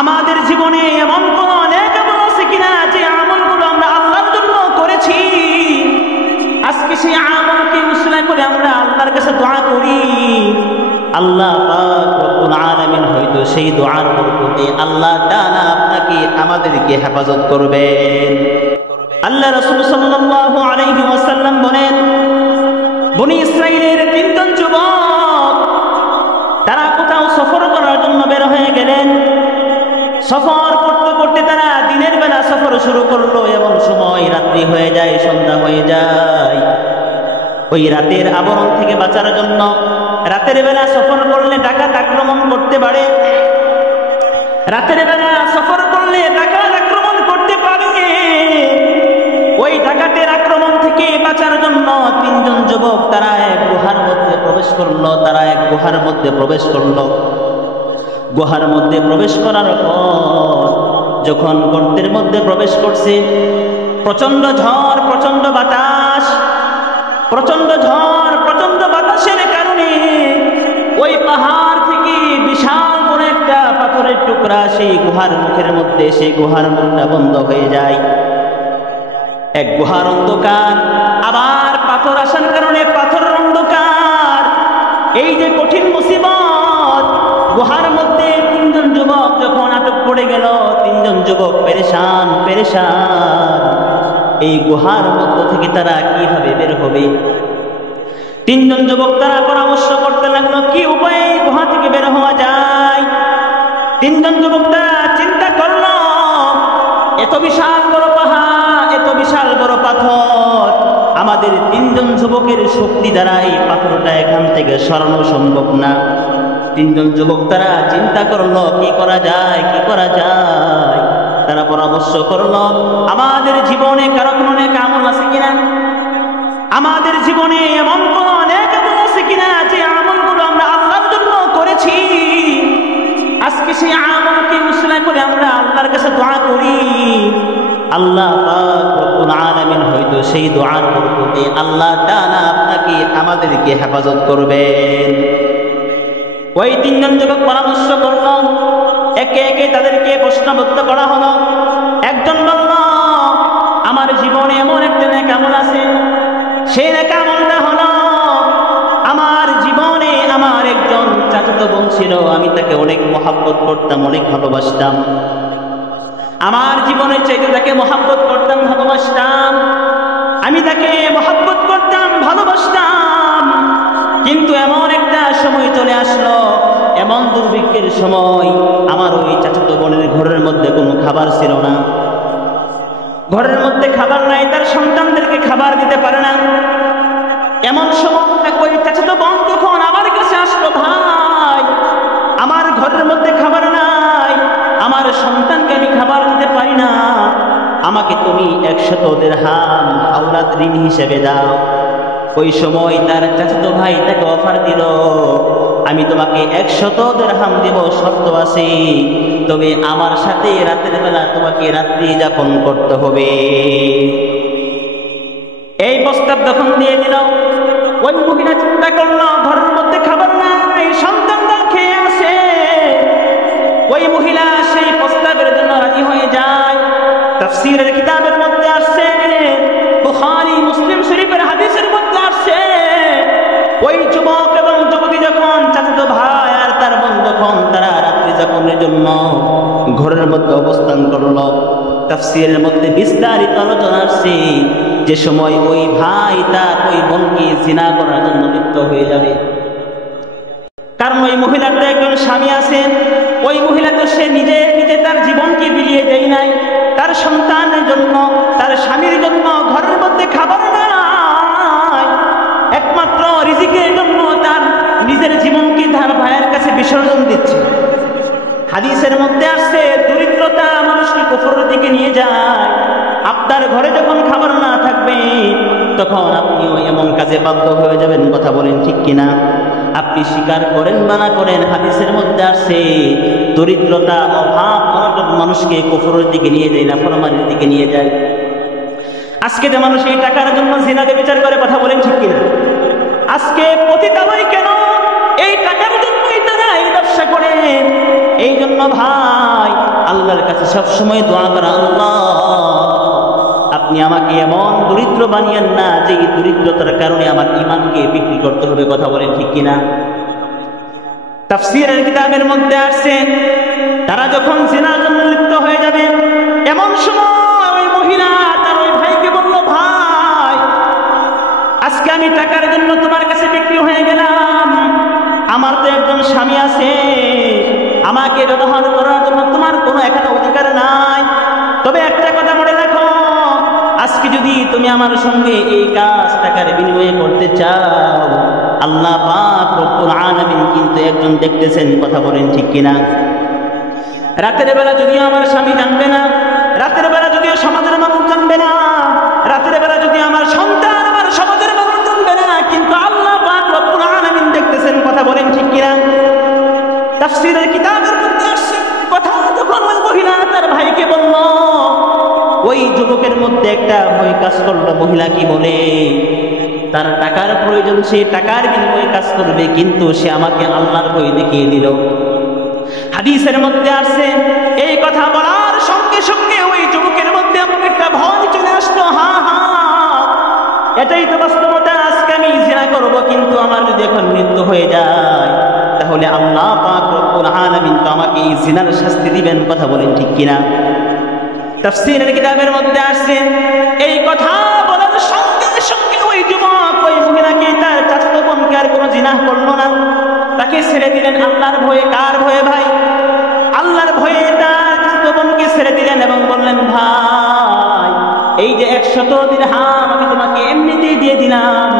আমাদের জীবনে এমন কোন নেক আমল আছে কিনা যে আমলগুলো আমরা আল্লাহর জন্য করেছি, আজকে সেই আমলকে উসিলা করে আমরা আল্লাহর কাছে দোয়া করি, আল্লাহ পাক রব্বুল আলামিন হয়তো সেই দোয়ার বরকতে আল্লাহ তাআলা আপনাকে আমাদেরকে হেফাজত করবেন। আল্লাহ রাসূল সাল্লাল্লাহু আলাইহি ওয়াসাল্লাম বলেন, বনি ইসরাইলের তিনজন যুবক তারা কোথাও সফর করার জন্য বের হয়ে গেলেন। সফর করতে করতে তারা দিনের বেলা সফর শুরু করলো, এমন সময় রাত্রি হয়ে যায়, সন্ধ্যা হয়ে যায়। ওই রাতের আবরণ থেকে বাঁচার জন্য রাতের বেলা সফর করলে ডাকাত আক্রমণ করতে পারে, রাতের বেলা সফর করলে ডাকাত আক্রমণ করতে পারে। ওই ডাকাতের আক্রমণ থেকে বাঁচার জন্য তিনজন যুবক তারা এক গুহার মধ্যে প্রবেশ করলো। গুহার মধ্যে প্রবেশ করার পর যখন গর্তের মধ্যে প্রবেশ করছে, প্রচন্ড ঝড়, প্রচন্ড বাতাসের কারণে ওই পাহাড় থেকে বিশাল বড় একটা পাথরের টুকরা সেই গুহার মুখের মধ্যে, সেই গুহার মুখটা বন্ধ হয়ে যায়। এক গুহার অন্ধকার, আবার পাথর আসার কারণে পাথরের অন্ধকার, এই যে কঠিন মুসিবত। গুহার মধ্যে তিনজন যুবক যখন আটক পড়ে গেল, তিনজন যুবক পেরেশান। এই গুহার মধ্য থেকে তারা কিভাবে বের হবে? তিনজন যুবক তারা পরামর্শ করতে লাগলো কি উপায়ে গুহা থেকে বের হওয়া যায়। তিনজন যুবক তারা চিন্তা করলো, এত বিশাল বড় পাহাড়, এত বিশাল বড় পাথর, আমাদের তিনজন যুবকের শক্তি দ্বারা এই পাথরটা এখান থেকে সরানো সম্ভব না। তিনজন যুবক তারা চিন্তা করলো কি করা যায়। তারা পরামর্শ করলো, আমাদের জীবনে কারো কোনো নেক আমল আছে কিনা, আমাদের জীবনে এমন কোন নেক আমল আছে কিনা যে আমলগুলো আমরা আল্লাহর জন্য করেছি, আজকে সেই আমলকে উসিলা করে আমরা আল্লাহর কাছে দোয়া করি, আল্লাহ পাক রব্বুল আলামিন হয়তো সেই দোয়ার বরকতে আল্লাহ তাআলা আপনাকে আমাদেরকে হেফাজত করবেন। ওই তিনজন যুবক পরামর্শ করল, একে একে তাদেরকে প্রশ্নবদ্ধ করা হলো। একজন বলল, আমার জীবনে এমন একটা নেক আমল আছে, সেই নেক আমলটা হলো আমার জীবনে আমার একজন চাচাতো বোন ছিল, আমি তাকে অনেক মহব্বত করতাম, অনেক ভালোবাসতাম। আমার জীবনের চাইতে তাকে মহব্বত করতাম, ভালোবাসতাম, আমি তাকে মহব্বত করতাম, ভালোবাসতাম। কিন্তু এমন একটা সময় চলে আসলো, এমন দুর্ভিক্ষের সময়, আমার ওই চাচাতো বোনের ঘরের মধ্যে কোনো খাবার ছিল না, ঘরের মধ্যে খাবার নাই, তার সন্তানদেরকে খাবার দিতে পারে না। এমন সময় ওই চাচাতো বোন তখন আমার কাছে আসলো, ভাই আমার ঘরের মধ্যে খাবার নাই, আমার সন্তানকে আমি খাবার দিতে পারি না, আমাকে তুমি 100 দিরহাম আওলাদ ঋণ হিসেবে দাও। ওই সময় তার চাচাতো ভাই তাকে অফার দিল, আমি তোমাকে 100 দিরহাম দেব, শর্ত আছে, তবে আমার সাথে রাতের বেলা তোমাকে রাত্রি যাপন করতে হবে। এই প্রস্তাব যখন দিয়ে দিল, ওই মহিলা চিন্তা করলো ঘরের মধ্যে খাবার নাই, সন্তানরা খেয়ে আসে। ওই মহিলা সেই প্রস্তাবের জন্য রাজি হয়ে যায়। তাফসীরের কিতাবের মধ্যে আসছে, বুখারী মুসলিম শরীফের হাদিসের মধ্যে আসছে, ওই যুবক এবং যুবতী যখন চাচাতো ভাই আর তার বোন যখন তারা রাত্রি যাপনের জন্য ঘরের মধ্যে অবস্থান করলো, তাফসীরের মধ্যে বিস্তারিত আলোচনা আসছে যে সময় ওই ভাই তার ওই বোনকে জিনা করার জন্য লিপ্ত হয়ে যাবে। কারণ ওই মহিলার তো একজন স্বামী আছেন, ওই মহিলা তো সে নিজে তার জীবনকে বিলিয়ে দেয় নাই, তার সন্তানের জন্য, তার স্বামীর জন্য ঘরের মধ্যে খাবার নাই, একমাত্র রিজিকের জন্য তার নিজের জীবনকে তার ভাইয়ের কাছে বিসর্জন দিচ্ছে। হাদিসের মধ্যে আসছে, দরিদ্রতা মানুষকে কুফরের দিকে নিয়ে যায়। আপনার ঘরে যখন খাবার না থাকবে তখন আপনিও এমন কাজে বাধ্য হয়ে যাবেন। কথা বলেন ঠিক কিনা? আপনি স্বীকার করেন বা না করেন, হাদিসের মধ্যে আসছে দরিদ্রতা, অভাব অনটন মানুষকে কুফরের দিকে নিয়ে যায়, নাফরমানির দিকে নিয়ে যায়। আজকে যে মানুষ এই টাকার জন্য জিনাকে বিচার করে, কথা বলেন ঠিক কিনা? আজকে পতিতালয় কেন? এই টাকার জন্যই তারা এই ব্যবসা করে। এই জন্য ভাই আল্লাহর কাছে সবসময় দোয়া করা, আল্লাহ আপনি আমাকে এমন দরিদ্র বানিয়েন না যে এই দরিদ্রতার কারণে আমার ঈমানকে বিক্রি করতে হবে। কথা বলেন ঠিক কিনা? তাফসীরের কিতাবের মধ্যে আসছে, তারা যখন জিনার জন্য লিপ্ত হয়ে যাবে, এমন সময় ওই মহিলা তার ওই ভাইকে বলল, ভাই আজকে আমি টাকার জন্য তোমার কাছে বিক্রি হয়ে গেলাম, আমার তো একজন স্বামী আছে, আমাকে ব্যবহার করার জন্য তোমার কোনো এখানে অধিকার নাই। তবে একটা কথা মনে রাখো, আজকে যদি তুমি আমার সঙ্গে এই কাজ টাকার বিনিময়ে করতে চাও, আল্লাহ পাক রব্বুল আলামিন কিন্তু একজন দেখতেছেন। কথা বলেন ঠিক কিনা? রাতের বেলা যদিও আমার স্বামী জানবে না, রাতের বেলা যদিও সমাজের মানুষ জানবে না, রাতের বেলা যদি আমার সন্তান আমার সমাজের মানুষ জানবে না, কিন্তু আল্লাহ পাক রব্বুল আলামিন দেখতেছেন। কথা বলেন ঠিক কিনা? তাফসীরের কিতাবের মধ্যে আসছে কথা, যখন ওই মহিলা তার ভাইকে বলল, ওই যুবকের মধ্যে একটা ভয় কাজ করলো। মহিলা কি বলে, তার টাকার প্রয়োজন, সে টাকার বিনিময়ে কাজ করবে, কিন্তু সে আমাকে আল্লাহর ভয় দেখিয়ে দিল। হাদিসের মধ্যে আসছে, এই কথা বলার সঙ্গে সঙ্গে ওই যুবকের মধ্যে এমন একটা ভয় চলে আসলো, হা হা এটাই তো বাস্তবতা, আজকে আমি জিনা করব, কিন্তু আমার যদি এখন মৃত্যু হয়ে যায় তাহলে আল্লাহ পাক রব্বুল আলামিন তো আমাকে এই জিনার শাস্তি দিবেন। কথা বলেন ঠিক কিনা? তাফসীরের কিতাবের মধ্যে আসছে, এই কথা বলার সঙ্গে সঙ্গে ওই যুবক ওই মহিলাকে, তার চাচাতো বোনকে আর কোনো জিনাহ করলো না, তাকে ছেড়ে দিলেন আল্লাহর ভয়ে। কার ভয়ে ভাই? আল্লাহর ভয়ে তার চাচাতো বোনকে ছেড়ে দিলেন এবং বললেন, ভাই এই যে 100 দিরহাম আমি তোমাকে এমনিতেই দিয়ে দিলাম,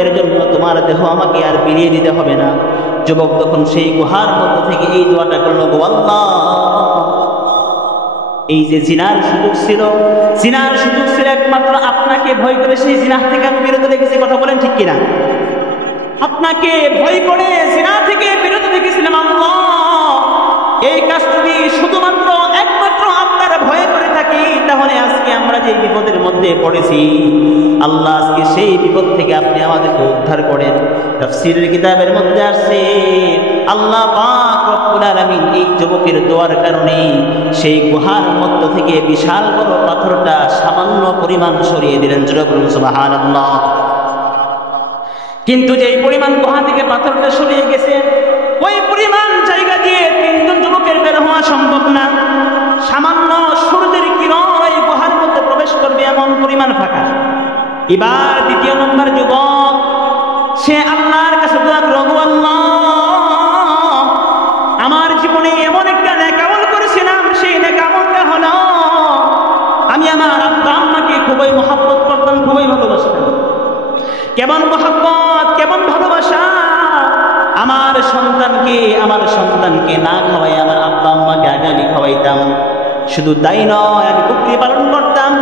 এর জন্য তোমার দেহ আমাকে আর ফিরিয়ে দিতে হবে না। যুবক তখন সেই গুহার মধ্য থেকে এই দোয়াটা করলো, গো আল্লাহ, এই যে জিনার সুযোগ ছিল, জিনার সুযোগ ছিল একমাত্র আপনাকে ভয় করে, সেই জিনাহ থেকে আমি বিরত রেখেছি। কথা বলেন ঠিক কিনা? আপনাকে ভয় করে জিনা থেকে বিরত রেখেছিলাম। আল্লাহ এই কাজ যদি শুধুমাত্র একমাত্র আপনার ভয় করে থাকি, তাহলে আজকে আমরা যে বিপদের মধ্যে পড়েছি, আল্লাহ আজকে সেই বিপদ থেকে আপনি আমাদেরকে উদ্ধার করেন। তাফসীরের কিতাবের মধ্যে আসছে, আল্লাহ পাক রব্বুল আলামিন এই যুবকের দোয়ার কারণে সেই গুহার মধ্য থেকে বিশাল বড় পাথরটা সামান্য পরিমাণ সরিয়ে দিলেন। জোরে বলুন সুবহানাল্লাহ। কিন্তু যেই পরিমাণ গুহা থেকে পাথরটা সরিয়ে গেছে, ওই পরিমাণ জায়গা দিয়ে 3 জন যুবকের বের হওয়া সম্ভব না। সামান্য সূর্যের কিরণ এই গুহার মধ্যে প্রবেশ করবে এমন পরিমাণ ফাঁকা। এবার দ্বিতীয় নম্বর যুবক, সে আল্লাহর কাছে দোয়া করলো, আল্লাহ আমার জীবনে এমন একটা নেক আমল করেছিলাম, সেই নেক আমলটা হলো আমি আমার আব্বা আম্মাকে খুবই মহব্বত করতাম, খুবই ভালোবাসতাম। কেমন মহব্বত, কেমন ভালোবাসা! আমার সন্তানকে না খাওয়াই আমার আব্বা আম্মাকে আগে আমি খাওয়াইতাম। শুধু তাই নয়, আমি বকরি পালন করতাম,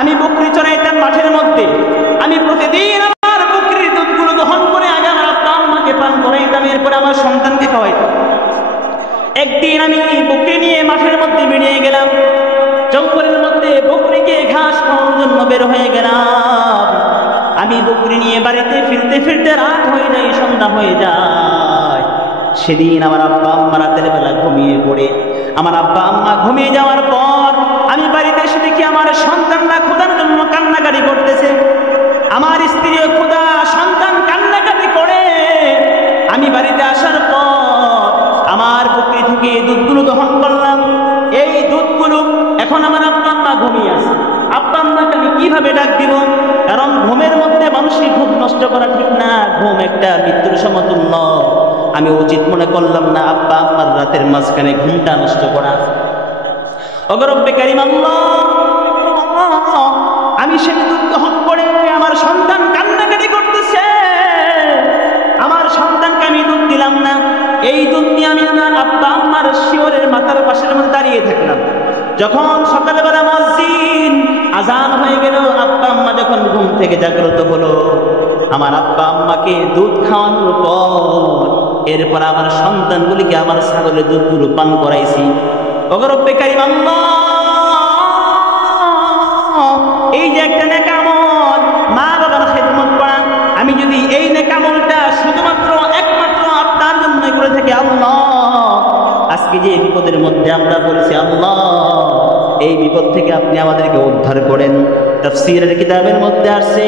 আমি বকরি চড়াইতাম মাঠের মধ্যে, আমি প্রতিদিন আমার বকরির দুধগুলো দহন করে আগে আমার আব্বা আম্মাকে পান করাইতাম, এরপরে আমার সন্তানকে খাওয়াইতাম। একদিন আমি বকরি নিয়ে মাঠের মধ্যে বেরিয়ে গেলাম, জঙ্গলের মধ্যে বকরিকে ঘাস খাওয়ানোর জন্য বের হয়ে গেলাম। আমি বকরি নিয়ে বাড়িতে ফিরতে ফিরতে রাত হয়ে যায়, সন্ধ্যা হয়ে যায়। সেদিন আমার আব্বা আম্মা রাতের বেলা ঘুমিয়ে পড়ে, আমার আব্বা আম্মা ঘুমিয়ে যাওয়ার পর আমি বাড়িতে এসে দেখি আমার সন্তানরা ক্ষুধার জন্য কান্নাকাটি করতেছে। আমার স্ত্রীও ক্ষুধা, সন্তান কান্নাকাটি করে। আমি বাড়িতে আসার পর আমার বকরি থেকে দুধগুলো দহন করলাম। এই দুধগুলো এখন আমার আব্বা আম্মা ঘুমিয়ে আছে, আব্বা আম্মাকে আমি কিভাবে ডাক দিব? কারণ ঘুমের মধ্যে মানুষকে ঘুম নষ্ট করা ঠিক না, ঘুম একটা মৃত্যুর সমতুল্য। আমি উচিত মনে করলাম না আব্বা আম্মার রাতের মাঝখানে ঘুমটা নষ্ট করা। অগরব্বে কারিম আল্লাহ, আমি সে দুধ দহন করে আমার সন্তান কান্নাকাটি করতেছে, আমার সন্তানকে আমি দুধ দিলাম না। এই দুধ নিয়ে আমি আমার আব্বা আম্মার শিওরের মাথার পাশের মধ্যে দাঁড়িয়ে থাকলাম। যখন সকালবেলা মসজিদ আজান হয়ে গেল, আব্বা আম্মা যখন ঘুম থেকে জাগ্রত হলো, আমার আব্বা আম্মাকে দুধ খাওয়ানোর পর এরপর আমার সন্তানগুলিকে আমার ছাগলের দুধগুলো পান করাইছি। রব্বে কারিম আল্লাহ, এই যে একটা নেক আমল, মা বাবার খেদমত করা, আমি যদি এই নেক আমলটা শুধুমাত্র একমাত্র আপনার জন্য করে থাকি, আল্লাহ আজকে আজকে যে বিপদের মধ্যে আমরা বলছি আল্লাহ এই বিপদ থেকে আপনি আমাদেরকে উদ্ধার করেন। তাফসীরের কিতাবের মধ্যে আসছে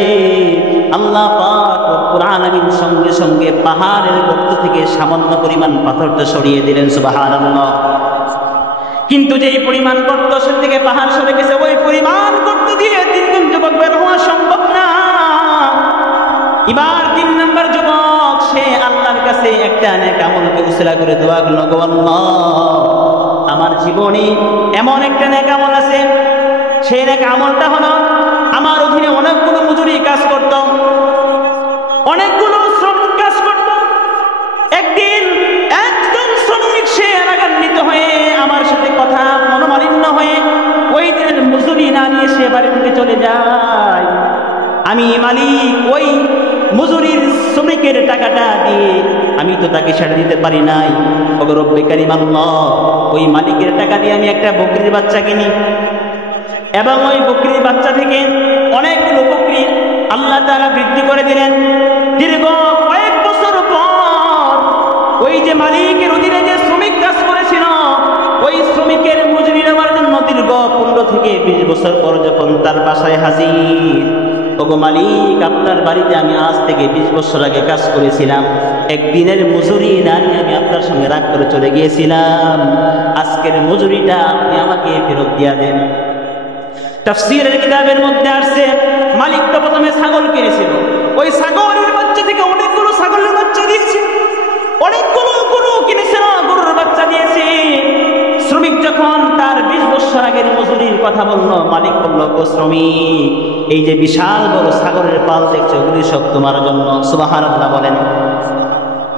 আল্লাহ পাক রব্বুল আলামিন সঙ্গে সঙ্গে পাহাড়ের গর্ত থেকে সামান্য পরিমাণ পাথরটা সরিয়ে দিলেন, সুবহানাল্লাহ। কিন্তু যেই পরিমাণ গর্ত সে থেকে পাহাড় সরে গেছে, ওই পরিমাণ গর্ত দিয়ে তিনজন যুবক বের হওয়া সম্ভব না। এবার 3 নম্বর যুবক সে আল্লাহর কাছে একটা নেক আমলকে উসিলা করে দোয়া করলো, গো আল্লাহ আমার জীবনে এমন একটা নেক আমল আছে, সেই নেক আমলটা হলো আমার অধীনে অনেকগুলো মজুরি কাজ করত, অনেকগুলো শ্রমিক কাজ করত। একদিন একজন শ্রমিক সে রাগান্বিত হয়ে আমার সাথে কথা মনোমালিন্য হয়ে ওই দিনের মজুরি না নিয়ে সে বাড়ি থেকে চলে যায়। আমি মালিক ওই মজুরির শ্রমিকের টাকাটা দিয়ে আমি তো তাকে ছেড়ে দিতে পারি নাই। ওগো রব্বে কারীম আল্লাহ, ওই মালিকের টাকা দিয়ে আমি একটা বকরির বাচ্চা কিনি এবং ওই বকরির বাচ্চা থেকে অনেকগুলো বকরি আল্লাহ তাআলা বৃদ্ধি করে দিলেন। দীর্ঘ কয়েক বছর পর ওই যে মালিকের অধীনে যে শ্রমিক কাজ করেছিল ওই শ্রমিকের মজুরি নেওয়ার জন্য দীর্ঘ 15 থেকে 20 বছর পর যখন তার বাসায় হাজির, ওগো মালিক আপনার বাড়িতে আমি আজ থেকে 20 বছর আগে কাজ করেছিলাম, একদিনের মজুরি না নিয়ে আমি আপনার সঙ্গে রাগ করে চলে গিয়েছিলাম, আজকের মজুরিটা আপনি আমাকে ফেরত দিয়ে দেন। তাফসীরের কিতাবের মধ্যে আসছে মালিক তো প্রথমে ছাগল কিনেছিল, ওই ছাগলের বাচ্চা থেকে অনেকগুলো ছাগলের বাচ্চা দিয়েছে, অনেকগুলো গরু কিনেছিল, গরুর বাচ্চা দিয়েছে। শ্রমিক যখন তার 20 বছর আগের মজুরির কথা বলল, মালিক বলল, গো শ্রমিক এই যে বিশাল বড় ছাগলের পাল দেখছো ওগুলি সব তোমার জন্য, সুবহানাল্লাহ বলেন।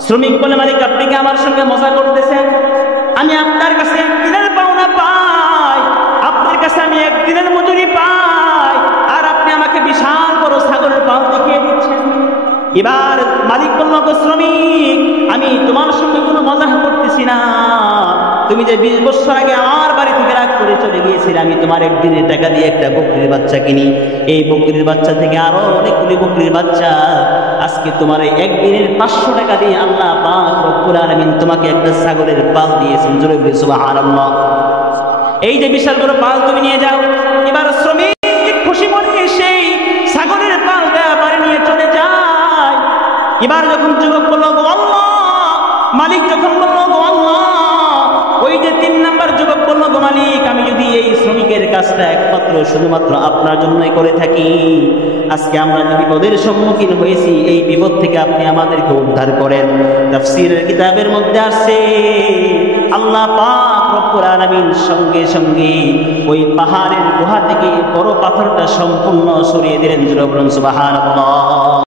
শ্রমিক বলে, মালিক আপনি কি আমার সঙ্গে মজা করতেছেন? আমি আপনার কাছে একদিনের পাওনা পাই, আপনার কাছে আমি একদিনের মজুরি পাই, আর আপনি আমাকে বিশাল বড় ছাগলের পাল দেখিয়ে দিচ্ছেন। এবার মালিক বলল, গো শ্রমিক আমি তোমার সঙ্গে কোনো মজা করতেছি না, তুমি যে 20 বছর আগে আমার বাড়ি থেকে রাগ করে চলে গিয়েছিলে, আমি তোমার একদিনের টাকা দিয়ে একটা বকরির বাচ্চা কিনি, এই বকরির বাচ্চা থেকে আরো অনেকগুলি বকরির বাচ্চা, আজকে তোমার একদিনের 500 টাকা দিয়ে আল্লাহ পাক রব্বুল আলামিন তোমাকে একটা ছাগলের পাল দিয়েছেন, জোরে বলি সুবহানাল্লাহ। এই যে বিশাল বড় পাল তুমি নিয়ে যাও। এবার শ্রমিক খুশি মনে সেই ছাগলের পালটা বাড়ি নিয়ে চলে যায়। এবার যখন যুবক বলল, গো আল্লাহ, মালিক যখন বলল, গো আল্লাহ, ওই যে 3 নম্বর যুবক বলল, গো মালিক আমি যদি এই শ্রমিকের কাজটা একমাত্র শুধুমাত্র আপনার জন্যই করে থাকি, আজকে আমরা যে বিপদের সম্মুখীন হয়েছি এই বিপদ থেকে আপনি আমাদেরকে উদ্ধার করেন। তাফসীরের কিতাবের মধ্যে আসছে আল্লাহ পাক রব্বুল আলামিন সঙ্গে সঙ্গে ওই পাহাড়ের গুহা থেকে বড় পাথরটা সম্পূর্ণ সরিয়ে দিলেন, জোরে বলুন সুবহানাল্লাহ।